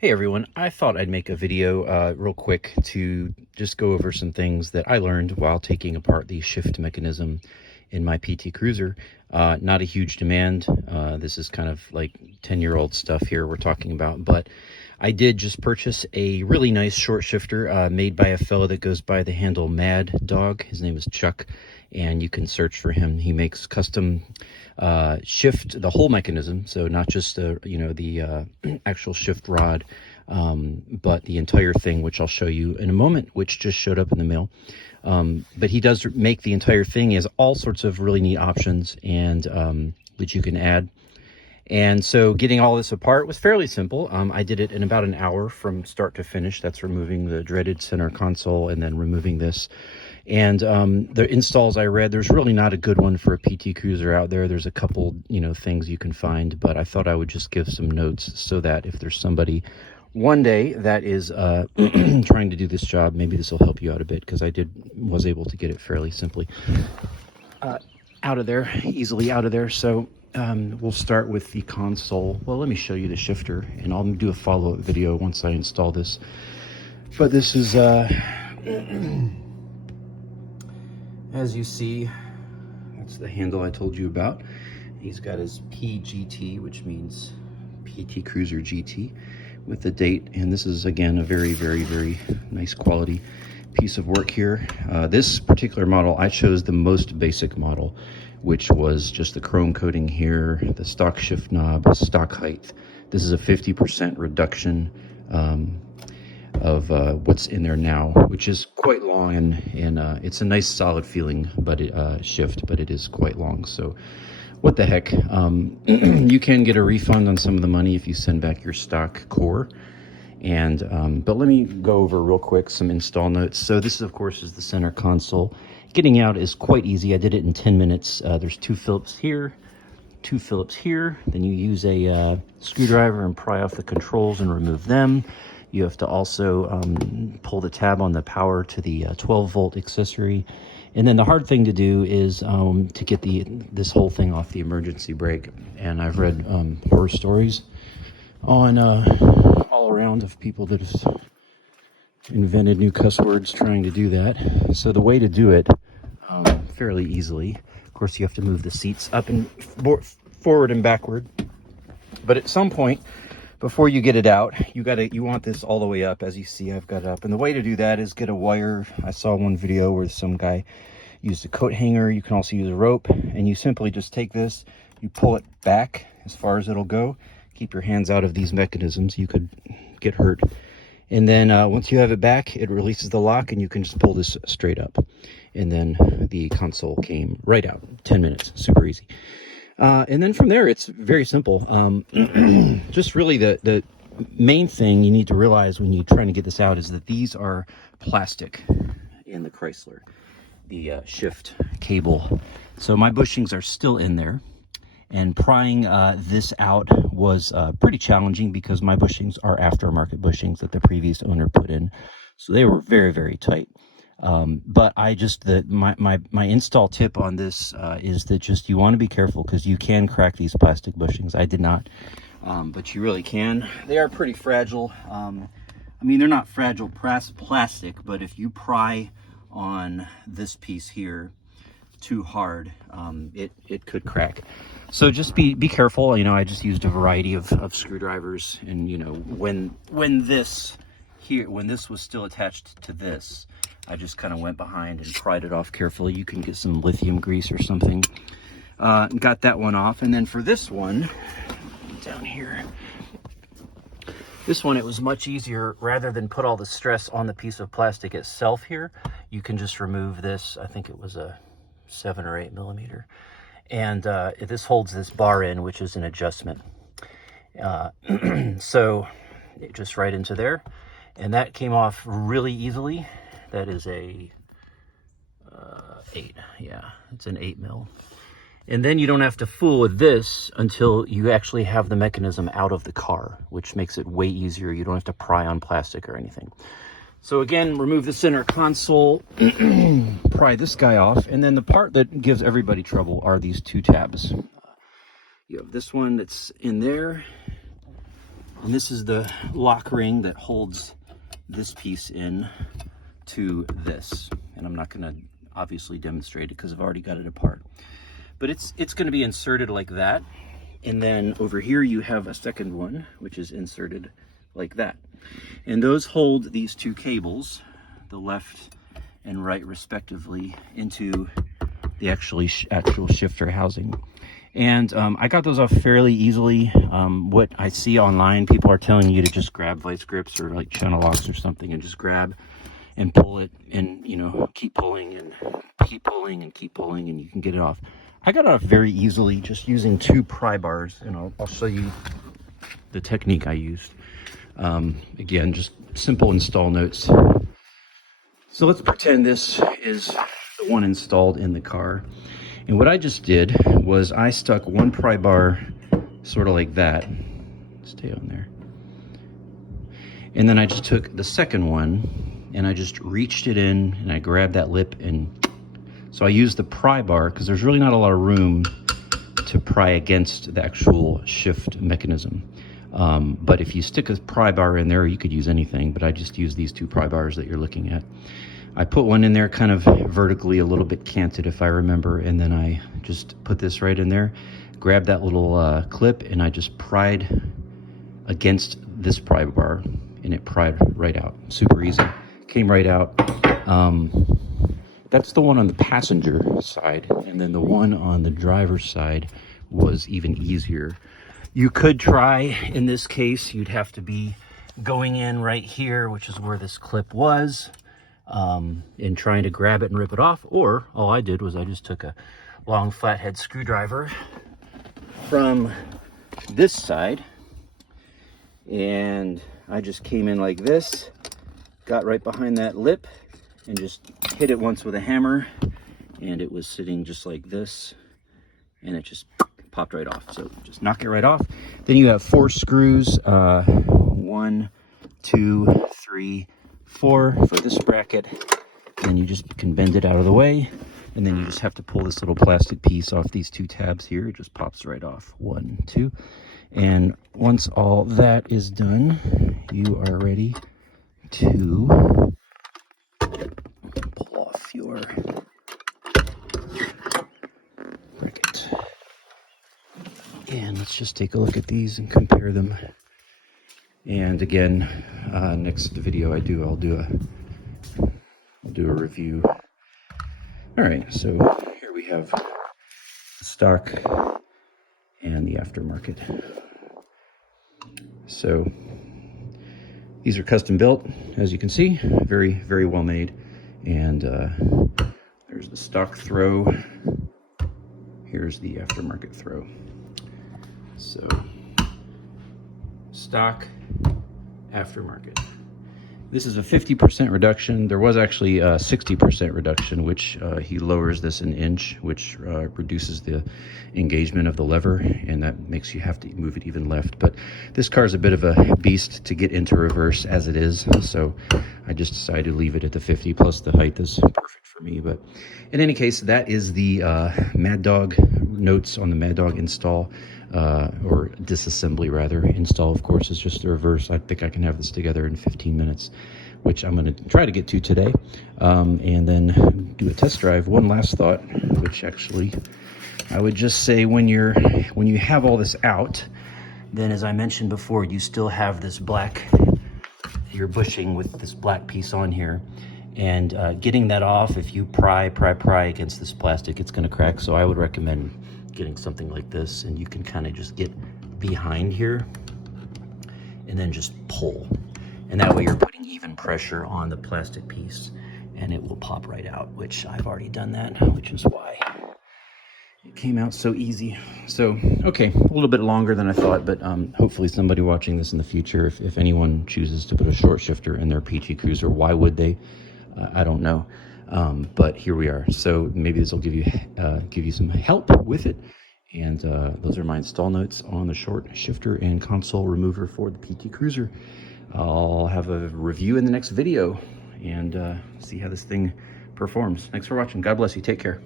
Hey everyone, I thought I'd make a video real quick to just go over some things that I learned while taking apart the shift mechanism in my PT Cruiser. Not a huge demand. This is kind of like 10-year-old stuff here we're talking about, but I did just purchase a really nice short shifter made by a fellow that goes by the handle Maddog. His name is Chuck, and you can search for him. He makes custom shift, the whole mechanism, so not just the actual shift rod, but the entire thing, which I'll show you in a moment, which just showed up in the mail. But he does make the entire thing. He has all sorts of really neat options and that you can add. And so getting all this apart was fairly simple. I did it in about an hour from start to finish. That's removing the dreaded center console and then removing this. And the installs I read, there's really not a good one for a PT Cruiser out there. There's a couple, things you can find, but I thought I would just give some notes so that if there's somebody one day that is trying to do this job, maybe this will help you out a bit, because I was able to get it fairly simply easily out of there. So we'll start with the console. Well, let me show you the shifter, and I'll do a follow-up video once I install this. But this is as you see, that's the handle I told you about. He's got his PGT, which means PT Cruiser GT, with the date. And this is, again, a very, very, very nice quality piece of work here. This particular model, I chose the most basic model, which was just the chrome coating here, the stock shift knob, stock height. This is a 50% reduction of what's in there now, which is quite long, and it's a nice solid feeling shift, but it is quite long. So what the heck, you can get a refund on some of the money if you send back your stock core. And but let me go over real quick some install notes. So this, of course, is the center console. Getting out is quite easy. I did it in 10 minutes. There's 2 Phillips here, 2 Phillips here. Then you use a screwdriver and pry off the controls and remove them. You have to also pull the tab on the power to the 12-volt accessory. And then the hard thing to do is to get this whole thing off the emergency brake. And I've read horror stories on all around of people that have invented new cuss words trying to do that. So the way to do it fairly easily, of course, you have to move the seats up and forward and backward. But at some point, before you get it out, you want this all the way up. As you see, I've got it up. And the way to do that is get a wire. I saw one video where some guy used a coat hanger. You can also use a rope, and you simply just take this, you pull it back as far as it'll go. Keep your hands out of these mechanisms. You could get hurt. And then once you have it back, it releases the lock, and you can just pull this straight up. And then the console came right out. 10 minutes, super easy. And then from there, it's very simple. Just really the main thing you need to realize when you're trying to get this out is that these are plastic in the Chrysler, the shift cable. So my bushings are still in there. And prying this out was pretty challenging because my bushings are aftermarket bushings that the previous owner put in. So they were very, very tight. But my install tip on this is that just you want to be careful, because you can crack these plastic bushings. I did not, but you really can. They are pretty fragile. I mean, they're not fragile plastic, but if you pry on this piece here too hard, it could crack. So just be careful. I just used a variety of screwdrivers, and when this was still attached to this, I just kind of went behind and pried it off carefully. You can get some lithium grease or something. Got that one off. And then for this one, down here, this one, it was much easier. Rather than put all the stress on the piece of plastic itself here, you can just remove this. I think it was a 7 or 8 millimeter. And this holds this bar in, which is an adjustment. So it just right into there. And that came off really easily. That is a 8. Yeah, it's an 8 mil. And then you don't have to fool with this until you actually have the mechanism out of the car, which makes it way easier. You don't have to pry on plastic or anything. So again, remove the center console, pry this guy off, and then the part that gives everybody trouble are these 2 tabs. You have this one that's in there, And this is the lock ring that holds this piece in to this. And I'm not gonna obviously demonstrate it because I've already got it apart. But it's gonna be inserted like that. And then over here you have a second one, which is inserted like that. And those hold these two cables, the left and right respectively, into the actual shifter housing. And I got those off fairly easily. What I see online, people are telling you to just grab vice grips or like channel locks or something and just grab and pull it and, you know, keep pulling and keep pulling and keep pulling and you can get it off. I got it off very easily just using 2 pry bars, and I'll show you the technique I used. Again, just simple install notes. So let's pretend this is the one installed in the car. And what I just did was I stuck 1 pry bar sort of like that. Stay on there. And then I just took the second one and I just reached it in and I grabbed that lip, and so I used the pry bar because there's really not a lot of room to pry against the actual shift mechanism. But if you stick a pry bar in there, you could use anything, but I just used these 2 pry bars that you're looking at. I put one in there kind of vertically, a little bit canted if I remember, and then I just put this right in there, grabbed that little clip, and I just pried against this pry bar, and it pried right out. Super easy. Came right out. That's the one on the passenger side, and then the one on the driver's side was even easier. You could try, in this case, you'd have to be going in right here, which is where this clip was, and trying to grab it and rip it off, or all I did was I just took a long flathead screwdriver from this side and I just came in like this, got right behind that lip and just hit it once with a hammer, and it was sitting just like this, and it just popped right off. So just knock it right off. Then you have 4 screws, 1, 2, 3, 4 for this bracket, and you just can bend it out of the way, and then you just have to pull this little plastic piece off these 2 tabs here. It just pops right off. 1, 2, and once all that is done, you are ready to pull off your bracket. And let's just take a look at these and compare them. And again, next video I'll do a review. All right, so here we have the stock and the aftermarket. So these are custom built, as you can see, very, very well made. And there's the stock throw. Here's the aftermarket throw. So stock, aftermarket. This is a 50% reduction. There was actually a 60% reduction, which he lowers this an inch, which reduces the engagement of the lever, and that makes you have to move it even left. But this car is a bit of a beast to get into reverse as it is, so I just decided to leave it at the 50, plus the height is perfect for me. But in any case, that is the Maddog notes on the Maddog install, or disassembly rather. Install, of course, is just the reverse. I think I can have this together in 15 minutes, which I'm going to try to get to today, and then do a test drive. One last thought, which actually I would just say, when you have all this out, then as I mentioned before, you still have this black, your bushing with this black piece on here, and getting that off, if you pry against this plastic, it's going to crack. So I would recommend getting something like this, and you can kind of just get behind here and then just pull, and that way you're putting even pressure on the plastic piece and it will pop right out, which I've already done that, which is why it came out so easy. So okay, a little bit longer than I thought, but hopefully somebody watching this in the future, if anyone chooses to put a short shifter in their PT Cruiser, why would they? I don't know. But here we are. So maybe this will give you some help with it. And those are my install notes on the short shifter and console remover for the PT Cruiser. I'll have a review in the next video and see how this thing performs. Thanks for watching. God bless you. Take care.